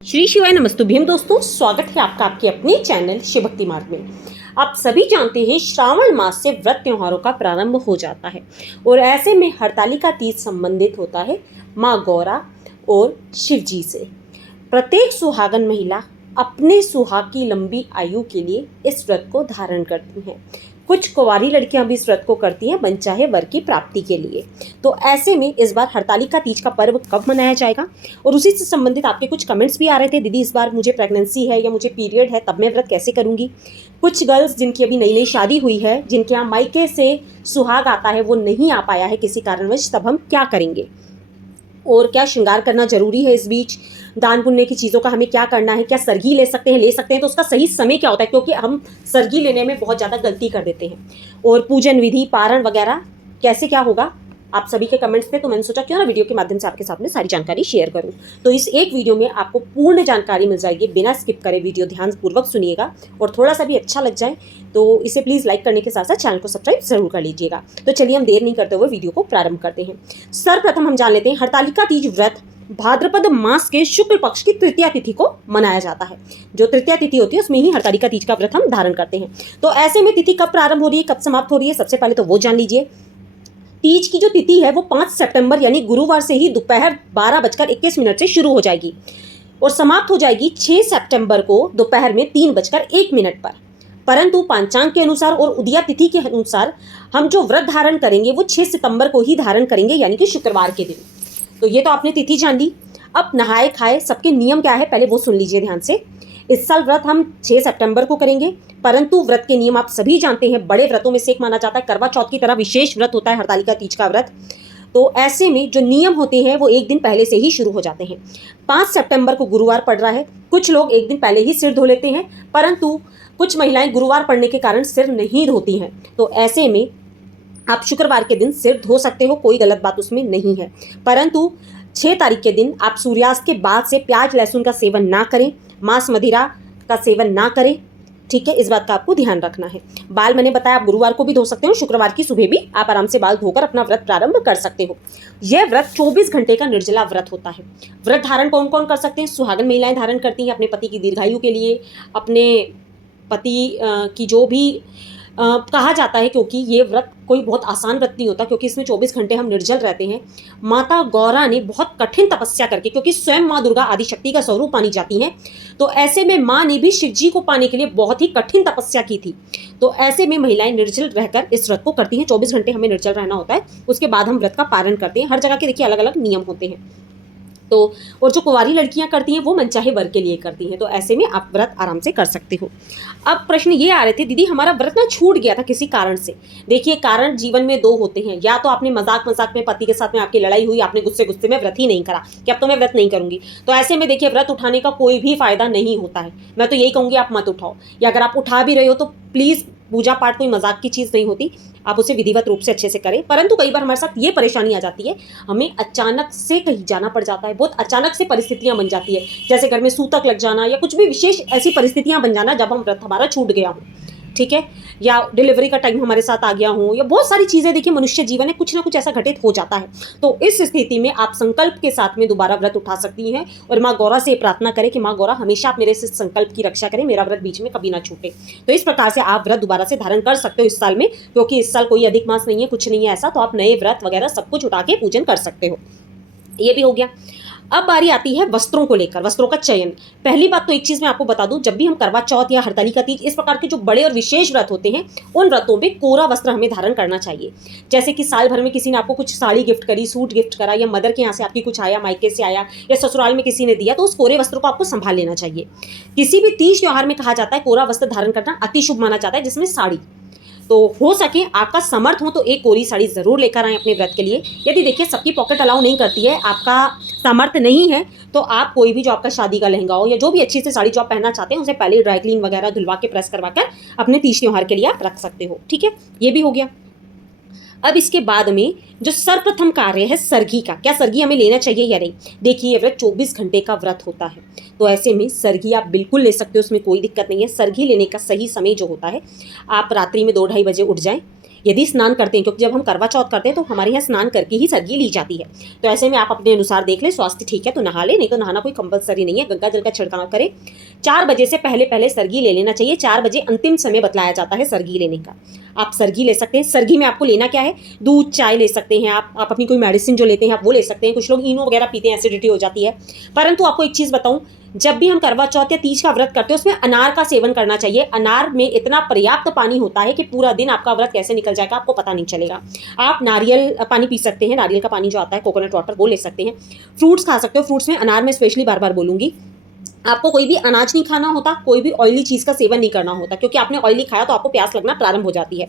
श्री शिवाय नमस्तुभ्यम दोस्तों, स्वागत है आपका आपके अपने चैनल शिव भक्ति मार्ग में। आप सभी जानते हैं श्रावण मास से व्रत त्योहारों का प्रारंभ हो जाता है और ऐसे में हरतालिका तीज संबंधित होता है माँ गौरा और शिव जी से। प्रत्येक सुहागन महिला अपने सुहाग की लंबी आयु के लिए इस व्रत को धारण करती हैं। कुछ कुंवारी लड़कियां भी इस व्रत को करती हैं मनचाहे वर की प्राप्ति के लिए। तो ऐसे में इस बार हरतालिका तीज का पर्व कब मनाया जाएगा और उसी से संबंधित आपके कुछ कमेंट्स भी आ रहे थे, दीदी इस बार मुझे प्रेगनेंसी है या मुझे पीरियड है तब मैं व्रत कैसे करूंगी। कुछ गर्ल्स जिनकी अभी नई नई शादी हुई है, जिनके यहाँ मायके से सुहाग आता है, वो नहीं आ पाया है किसी कारणवश, तब हम क्या करेंगे और क्या श्रृंगार करना जरूरी है। इस बीच दान पुण्य की चीज़ों का हमें क्या करना है, क्या सरगी ले सकते हैं तो उसका सही समय क्या होता है, क्योंकि हम सरगी लेने में बहुत ज़्यादा गलती कर देते हैं। और पूजन विधि, पारण वगैरह कैसे क्या होगा, आप सभी के कमेंट्स थे तो मैंने सोचा क्यों ना वीडियो के माध्यम से आपके साथ में सारी जानकारी शेयर करूं। तो इस एक वीडियो में आपको पूर्ण जानकारी मिल जाएगी, बिना स्किप करे वीडियो ध्यानपूर्वक सुनिएगा और थोड़ा सा भी अच्छा लग जाए तो इसे प्लीज़ लाइक करने के साथ साथ चैनल को सब्सक्राइब जरूर कर लीजिएगा। तो चलिए हम देर नहीं करते हुए वीडियो को प्रारंभ करते हैं। सर्वप्रथम हम जान लेते हैं हरतालिका तीज व्रत भाद्रपद मास के शुक्ल पक्ष की तृतीया तिथि को मनाया जाता है। जो तृतीया तिथि होती है उसमें ही हरतालिका तीज का व्रत हम धारण करते हैं। तो ऐसे में तिथि कब प्रारंभ हो रही है, कब समाप्त हो रही है, सबसे पहले तो वो जान लीजिए। तीज की जो तिथि है वो 5 सितंबर यानी गुरुवार से ही दोपहर 12:21 से शुरू हो जाएगी और समाप्त हो जाएगी 6 सितंबर को दोपहर में 3:01 पर। परंतु पंचांग के अनुसार और उदया तिथि के अनुसार हम जो व्रत धारण करेंगे वो 6 सितंबर को ही धारण करेंगे, यानी कि शुक्रवार के दिन। तो ये तो आपने तिथि जान ली। अब नहाए खाए सबके नियम क्या है पहले वो सुन लीजिए ध्यान से। इस साल व्रत हम 6 सितंबर को करेंगे, परंतु व्रत के नियम आप सभी जानते हैं। बड़े व्रतों में से एक माना जाता है, करवा चौथ की तरह विशेष व्रत होता है हरतालिका तीज का व्रत। तो ऐसे में जो नियम होते हैं वो एक दिन पहले से ही शुरू हो जाते हैं। 5 सितंबर को गुरुवार पड़ रहा है, कुछ लोग एक दिन पहले ही सिर धो लेते हैं, परंतु कुछ महिलाएं गुरुवार पड़ने के कारण सिर नहीं धोती हैं। तो ऐसे में आप शुक्रवार के दिन सिर धो सकते हो, कोई गलत बात उसमें नहीं है। परंतु 6 तारीख के दिन आप सूर्यास्त के बाद से प्याज लहसुन का सेवन ना करें, मांस मदिरा का सेवन ना करें, ठीक है, इस बात का आपको ध्यान रखना है। बाल मैंने बताया आप गुरुवार को भी धो सकते हो, शुक्रवार की सुबह भी आप आराम से बाल धोकर अपना व्रत प्रारंभ कर सकते हो। यह व्रत 24 घंटे का निर्जला व्रत होता है। व्रत धारण कौन कौन कर सकते हैं? सुहागन महिलाएं धारण करती हैं अपने पति की दीर्घायु के लिए, अपने पति की जो भी कहा जाता है, क्योंकि ये व्रत कोई बहुत आसान व्रत नहीं होता, क्योंकि इसमें 24 घंटे हम निर्जल रहते हैं। माता गौरा ने बहुत कठिन तपस्या करके, क्योंकि स्वयं माँ दुर्गा आदिशक्ति का स्वरूप मानी जाती हैं, तो ऐसे में माँ ने भी शिव जी को पाने के लिए बहुत ही कठिन तपस्या की थी। तो ऐसे में महिलाएं निर्जल रहकर इस व्रत को करती हैं। 24 घंटे हमें निर्जल रहना होता है, उसके बाद हम व्रत का पारण करते हैं। हर जगह के देखिए अलग अलग नियम होते हैं। तो और जो कुंवारी लड़कियां करती हैं वो मनचाहे वर के लिए करती हैं। तो ऐसे में आप व्रत आराम से कर सकते हो। अब प्रश्न ये आ रहे थे, दीदी हमारा व्रत ना छूट गया था किसी कारण से। देखिए कारण जीवन में 2 होते हैं, या तो आपने मजाक मजाक में पति के साथ में आपकी लड़ाई हुई, आपने गुस्से गुस्से में व्रत ही नहीं करा कि अब तो मैं व्रत नहीं करूंगी। तो ऐसे में देखिए व्रत उठाने का कोई भी फायदा नहीं होता है। मैं तो यही कहूंगी आप मत उठाओ, या अगर आप उठा भी रहे हो तो प्लीज, पूजा पाठ कोई मजाक की चीज़ नहीं होती, आप उसे विधिवत रूप से अच्छे से करें। परंतु कई बार हमारे साथ ये परेशानी आ जाती है, हमें अचानक से कहीं जाना पड़ जाता है, बहुत अचानक से परिस्थितियां बन जाती है, जैसे घर में सूतक लग जाना या कुछ भी विशेष ऐसी परिस्थितियां बन जाना जब हम व्रत हमारा छूट गया हो, ठीक है, या डिलीवरी का टाइम हमारे साथ आ गया हो, या बहुत सारी चीज़ें देखिए मनुष्य जीवन में कुछ ना कुछ ऐसा घटित हो जाता है। तो इस स्थिति में आप संकल्प के साथ में दोबारा व्रत उठा सकती हैं और माँ गौरा से प्रार्थना करें कि माँ गौरा हमेशा आप मेरे इस संकल्प की रक्षा करें, मेरा व्रत बीच में कभी ना छूटे। तो इस प्रकार से आप व्रत दोबारा से धारण कर सकते हो इस साल में, क्योंकि इस साल कोई अधिक मास नहीं है, कुछ नहीं है ऐसा, तो आप नए व्रत वगैरह सब कुछ उठा के पूजन कर सकते हो। ये भी हो गया। अब बारी आती है वस्त्रों को लेकर, वस्त्रों का चयन। पहली बात तो एक चीज मैं आपको बता दूं, जब भी हम करवा चौथ या हरतालिका तीज इस प्रकार के जो बड़े और विशेष व्रत होते हैं, उन व्रतों में कोरा वस्त्र हमें धारण करना चाहिए। जैसे कि साल भर में किसी ने आपको कुछ साड़ी गिफ्ट करी, सूट गिफ्ट करा, या मदर के यहाँ से आपकी कुछ आया, मायके से आया, या ससुराल में किसी ने दिया, तो उस कोरे वस्त्र को आपको संभाल लेना चाहिए। किसी भी तीज त्योहार में कहा जाता है कोरा वस्त्र धारण करना अति शुभ माना जाता है, जिसमें साड़ी। तो हो सके आपका समर्थ हो तो एक कोरी साड़ी जरूर लेकर आए अपने व्रत के लिए। यदि देखिए सबकी पॉकेट अलाउ नहीं करती है, आपका सामर्थ्य नहीं है, तो आप कोई भी जो आपका शादी का लहंगा हो या जो भी अच्छी सी साड़ी जो आप पहनना चाहते हैं उसे पहले ड्राई क्लीन वगैरह धुलवा के प्रेस करवा कर अपने तीज त्योहार के लिए आप रख सकते हो, ठीक है, ये भी हो गया। अब इसके बाद में जो सर्वप्रथम कार्य है सरगी का, क्या सरगी हमें लेना चाहिए या नहीं। देखिए ये व्रत 24 घंटे का व्रत होता है, तो ऐसे में सरगी आप बिल्कुल ले सकते हो, उसमें कोई दिक्कत नहीं है। सरगी लेने का सही समय जो होता है, आप रात्रि में 2-2:30 बजे उठ जाएं, यदि स्नान करते हैं, क्योंकि जब हम करवा चौथ करते हैं तो हमारे यहाँ स्नान करके ही सरगी ली जाती है। तो ऐसे में आप अपने अनुसार देख लें, स्वास्थ्य ठीक है तो नहा ले, नहीं तो नहाना कोई कंपलसरी नहीं है। गंगा जल का छिड़काव करें। 4 बजे से पहले पहले सरगी ले लेना चाहिए। 4 बजे अंतिम समय बतलाया जाता है सरगी लेने का। आप सरगी ले सकते हैं। सरगी में आपको लेना क्या है, दूध चाय ले सकते हैं आप अपनी कोई मेडिसिन जो लेते हैं आप वो ले सकते हैं। कुछ लोग इनो वगैरह पीते हैं, एसिडिटी हो जाती है। परंतु आपको एक चीज़ बताऊं, जब भी हम करवा चौथ या तीज का व्रत करते हैं उसमें अनार का सेवन करना चाहिए। अनार में इतना पर्याप्त पानी होता है कि पूरा दिन आपका व्रत कैसे निकल जाएगा आपको पता नहीं चलेगा। आप नारियल पानी पी सकते हैं, नारियल का पानी जो आता है कोकोनट वाटर वो ले सकते हैं। फ्रूट्स खा सकते हो। फ्रूट्स में अनार में स्पेशली बार बार बोलूंगी, आपको कोई भी अनाज नहीं खाना होता, कोई भी ऑयली चीज़ का सेवन नहीं करना होता, क्योंकि आपने ऑयली खाया तो आपको प्यास लगना प्रारंभ हो जाती है।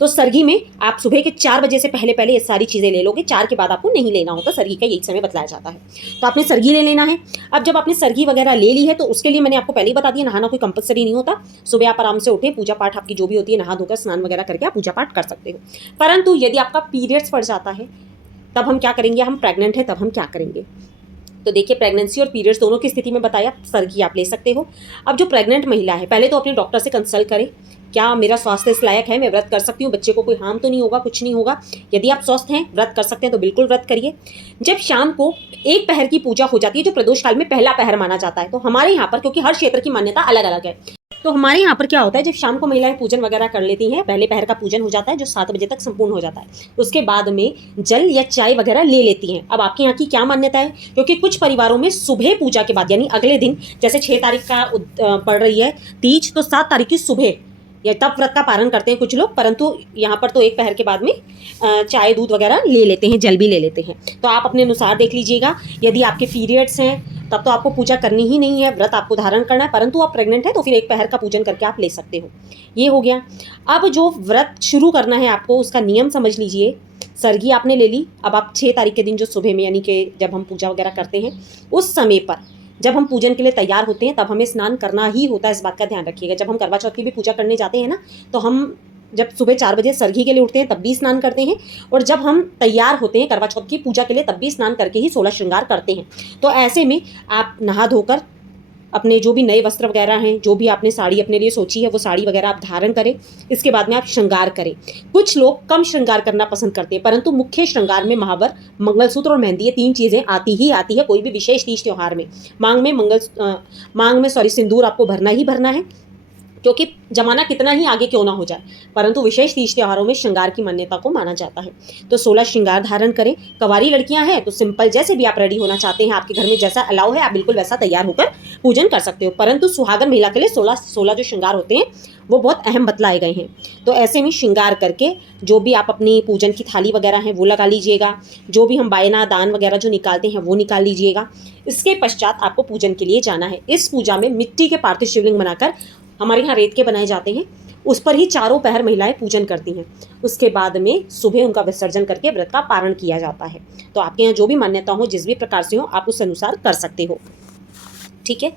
तो सरगी में आप सुबह के 4 बजे से पहले पहले ये सारी चीज़ें ले लोगे। 4 के बाद आपको नहीं लेना होता, सरगी का यही समय बतलाया जाता है। तो आपने सरगी ले लेना है। अब जब आपने सरगी वगैरह ले ली है तो उसके लिए मैंने आपको पहले ही बता दिया, नहाना कोई कंपलसरी नहीं होता। सुबह आप आराम से उठे, पूजा पाठ आपकी जो भी होती है, नहा धोकर स्नान वगैरह करके आप पूजा पाठ कर सकते हो। परंतु यदि आपका पीरियड्स पड़ जाता है तब हम क्या करेंगे, हम प्रेग्नेंट हैं तब हम क्या करेंगे। तो देखिए, प्रेगनेंसी और पीरियड्स दोनों की स्थिति में बताया सरगी आप ले सकते हो। अब जो प्रेग्नेंट महिला है, पहले तो अपने डॉक्टर से कंसल्ट करें, क्या मेरा स्वास्थ्य इस लायक है, मैं व्रत कर सकती हूँ, बच्चे को कोई हार्म तो नहीं होगा, कुछ नहीं होगा। यदि आप स्वस्थ हैं, व्रत कर सकते हैं तो बिल्कुल व्रत करिए। जब शाम को 1 पहर की पूजा हो जाती है, जो प्रदोष काल में पहला पहर माना जाता है, तो हमारे यहाँ पर, क्योंकि हर क्षेत्र की मान्यता अलग अलग है, तो हमारे यहाँ पर क्या होता है, जब शाम को महिलाएं पूजन वगैरह कर लेती हैं, पहले पहर का पूजन हो जाता है जो 7 बजे तक संपूर्ण हो जाता है। उसके बाद में जल या चाय वगैरह ले लेती हैं। अब आपके यहाँ की क्या मान्यता है, क्योंकि कुछ परिवारों में सुबह पूजा के बाद यानी अगले दिन, जैसे 6 तारीख का पड़ रही है तीज, तो 7 तारीख की सुबह या तब व्रत का पारण करते हैं कुछ लोग। परंतु यहाँ पर तो 1 पहर के बाद में चाय दूध वगैरह ले लेते हैं, जल भी ले लेते हैं। तो आप अपने अनुसार देख लीजिएगा। यदि आपके पीरियड्स हैं तब तो आपको पूजा करनी ही नहीं है, व्रत आपको धारण करना है। परंतु आप प्रेग्नेंट है तो फिर 1 पहर का पूजन करके आप ले सकते हो। ये हो गया। अब जो व्रत शुरू करना है आपको, उसका नियम समझ लीजिए। सरगी आपने ले ली। अब आप 6 तारीख के दिन जो सुबह में, यानी कि जब हम पूजा वगैरह करते हैं उस समय पर, जब हम पूजन के लिए तैयार होते हैं तब हमें स्नान करना ही होता है। इस बात का ध्यान रखिएगा। जब हम करवा चौथ की भी पूजा करने जाते हैं ना, तो हम जब सुबह 4 बजे सरगी के लिए उठते हैं तब भी स्नान करते हैं, और जब हम तैयार होते हैं करवा चौथ की पूजा के लिए तब भी स्नान करके ही 16 श्रृंगार करते हैं। तो ऐसे में आप नहा धोकर अपने जो भी नए वस्त्र वगैरह हैं, जो भी आपने साड़ी अपने लिए सोची है वो साड़ी वगैरह आप धारण करें। इसके बाद में आप श्रृंगार करें। कुछ लोग कम श्रृंगार करना पसंद करते हैं, परंतु मुख्य श्रृंगार में महावर, मंगलसूत्र और मेहंदी, ये 3 चीज़ें आती है कोई भी विशेष तीज त्यौहार में। मांग में सिंदूर आपको भरना ही भरना है, क्योंकि जमाना कितना ही आगे क्यों ना हो जाए, परंतु विशेष तीज त्योहारों में श्रृंगार की मान्यता को माना जाता है। तो 16 श्रृंगार धारण करें। कंवारी लड़कियां हैं तो सिंपल जैसे भी आप रेडी होना चाहते हैं, आपके घर में जैसा अलाउ है आप बिल्कुल वैसा तैयार होकर पूजन कर सकते हो। परंतु सुहागन महिला के लिए 16 जो श्रृंगार होते हैं वो बहुत अहम बतलाए गए हैं। तो ऐसे में श्रृंगार करके जो भी आप अपनी पूजन की थाली वगैरह हैं वो लगा लीजिएगा। जो भी हम बायना दान वगैरह जो निकालते हैं वो निकाल लीजिएगा। इसके पश्चात आपको पूजन के लिए जाना है। इस पूजा में मिट्टी के पार्थिव शिवलिंग बनाकर, हमारे यहाँ रेत के बनाए जाते हैं, उस पर ही चारों पहर महिलाएं पूजन करती हैं। उसके बाद में सुबह उनका विसर्जन करके व्रत का पारण किया जाता है। तो आपके यहाँ जो भी मान्यता हो, जिस भी प्रकार से हो, आप उस अनुसार कर सकते हो। ठीक है।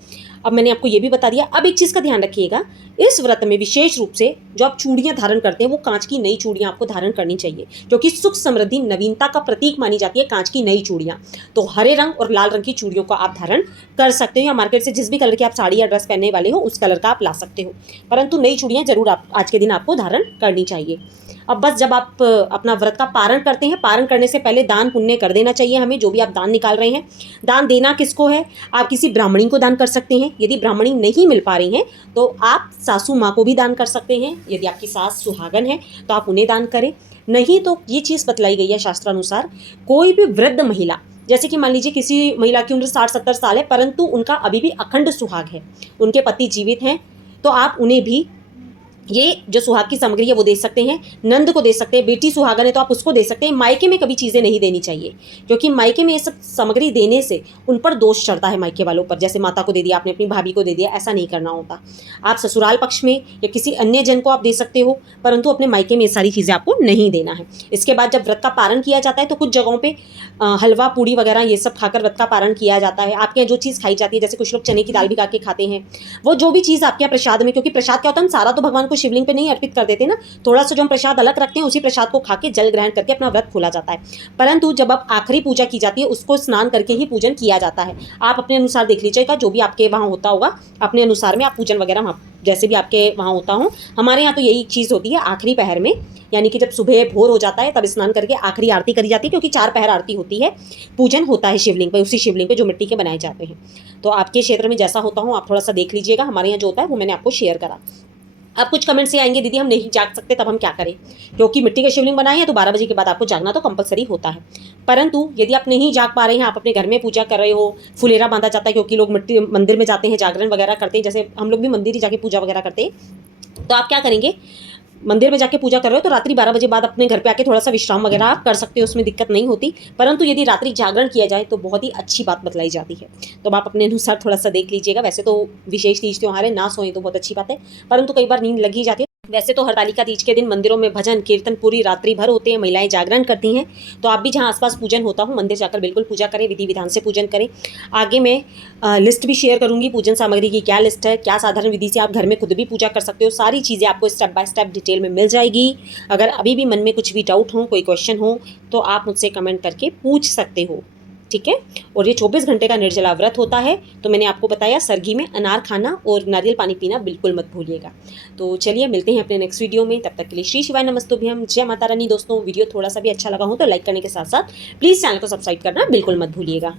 अब मैंने आपको ये भी बता दिया। अब एक चीज़ का ध्यान रखिएगा, इस व्रत में विशेष रूप से जो आप चूड़ियाँ धारण करते हैं वो कांच की नई चूड़ियाँ आपको धारण करनी चाहिए, क्योंकि सुख समृद्धि नवीनता का प्रतीक मानी जाती है कांच की नई चूड़ियाँ। तो हरे रंग और लाल रंग की चूड़ियों को आप धारण कर सकते हो, या मार्केट से जिस भी कलर की आप साड़ी या ड्रेस पहनने वाले हो उस कलर का आप ला सकते हो। परंतु नई चूड़ियाँ जरूर आप आज के दिन आपको धारण करनी चाहिए। अब बस जब आप अपना व्रत का पारण करते हैं, पारण करने से पहले दान पुण्य कर देना चाहिए हमें, जो भी आप दान निकाल रहे हैं। दान देना किसको है, आप किसी ब्राह्मणी को दान कर सकते हैं। यदि ब्राह्मणी नहीं मिल पा रही हैं तो आप सासू माँ को भी दान कर सकते हैं। यदि आपकी सास सुहागन है तो आप उन्हें दान करें। नहीं तो ये चीज़ बतलाई गई है शास्त्रानुसार, कोई भी वृद्ध महिला, जैसे कि मान लीजिए किसी महिला की उम्र 60-70 साल है परंतु उनका अभी भी अखंड सुहाग है, उनके पति जीवित हैं, तो आप उन्हें भी ये जो सुहाग की सामग्री है वो दे सकते हैं। नंद को दे सकते हैं, बेटी सुहागन है तो आप उसको दे सकते हैं। मायके में कभी चीज़ें नहीं देनी चाहिए, क्योंकि मायके में ये सब सामग्री देने से उन पर दोष चढ़ता है मायके वालों पर। जैसे माता को दे दिया आपने, अपनी भाभी को दे दिया, ऐसा नहीं करना होता। आप ससुराल पक्ष में या किसी अन्य जन को आप दे सकते हो, परंतु अपने मायके में ये सारी चीज़ें आपको नहीं देना है। इसके बाद जब व्रत का पारण किया जाता है तो कुछ जगहों पर हलवा पूड़ी वगैरह ये सब खाकर व्रत का पारण किया जाता है। आपके यहाँ जो चीज़ खाई जाती है, जैसे कुछ लोग चने की दाल भिगा के खाते हैं, वो जो भी चीज़ आपके यहाँ प्रसाद में, क्योंकि प्रसाद क्या होता है, हम सारा तो भगवान को शिवलिंग पे नहीं अर्पित कर देते ना, थोड़ा सा जो हम प्रसाद अलग रखते हैं उसी प्रसाद को खा के जल ग्रहण करके अपना व्रत खोला जाता है। परंतु जब अब आखिरी पूजा की जाती है उसको स्नान करके ही पूजन किया जाता है। आप अपने अनुसार देख लीजिएगा, जो भी आपके वहाँ होता होगा अपने अनुसार में आप पूजन वगैरह वहाँ जैसे भी आपके वहाँ होता हो। हमारे यहाँ तो यही चीज़ होती है आखिरी पहर में, यानी कि जब सुबह भोर हो जाता है तब स्नान करके आखिरी आरती करी जाती है, क्योंकि 4 पहर आरती होती है, पूजन होता है शिवलिंग पे, उसी शिवलिंग पे जो मिट्टी के बनाए जाते हैं। तो आपके क्षेत्र में जैसा होता हो आप थोड़ा सा देख लीजिएगा। हमारे यहाँ जो होता है वो मैंने आपको शेयर करा। अब कुछ कमेंट से आएंगे, दीदी हम नहीं जाग सकते तब हम क्या करें, क्योंकि मिट्टी का शिवलिंग बनाए हैं तो 12 बजे के बाद आपको जागना तो कंपलसरी होता है। परंतु यदि आप नहीं जाग पा रहे हैं, आप अपने घर में पूजा कर रहे हो, फुलेरा बांधा जाता है, क्योंकि लोग मिट्टी मंदिर में जाते हैं, जागरण वगैरह करते हैं, जैसे हम लोग भी मंदिर ही जाके पूजा वगैरह करते हैं। तो आप क्या करेंगे, मंदिर में जाके पूजा कर रहे हो तो रात्रि 12 बजे बाद अपने घर पे आके थोड़ा सा विश्राम वगैरह आप कर सकते हो, उसमें दिक्कत नहीं होती। परंतु यदि रात्रि जागरण किया जाए तो बहुत ही अच्छी बात बतलाई जाती है। तो आप अपने अनुसार थोड़ा सा देख लीजिएगा। वैसे तो विशेष तीज त्योहार है, ना सोएं तो बहुत अच्छी बात है, परंतु कई बार नींद लगी जाती है। वैसे तो हरतालिका तीज के दिन मंदिरों में भजन कीर्तन पूरी रात्रि भर होते हैं, महिलाएं जागरण करती हैं। तो आप भी जहां आसपास पूजन होता हो मंदिर जाकर बिल्कुल पूजा करें, विधि विधान से पूजन करें। आगे मैं लिस्ट भी शेयर करूंगी पूजन सामग्री की, क्या लिस्ट है, क्या साधारण विधि से आप घर में खुद भी पूजा कर सकते हो, सारी चीज़ें आपको स्टेप बाय स्टेप डिटेल में मिल जाएगी। अगर अभी भी मन में कुछ भी डाउट हो, कोई क्वेश्चन हो, तो आप मुझसे कमेंट करके पूछ सकते हो, ठीक है। और ये 24 घंटे का निर्जला व्रत होता है। तो मैंने आपको बताया सरगी में अनार खाना और नारियल पानी पीना बिल्कुल मत भूलिएगा। तो चलिए मिलते हैं अपने नेक्स्ट वीडियो में, तब तक के लिए श्री शिवाय नमस्तुभ्यम, जय माता रानी। दोस्तों वीडियो थोड़ा सा भी अच्छा लगा हो तो लाइक करने के साथ साथ प्लीज़ चैनल को सब्सक्राइब करना बिल्कुल मत भूलिएगा।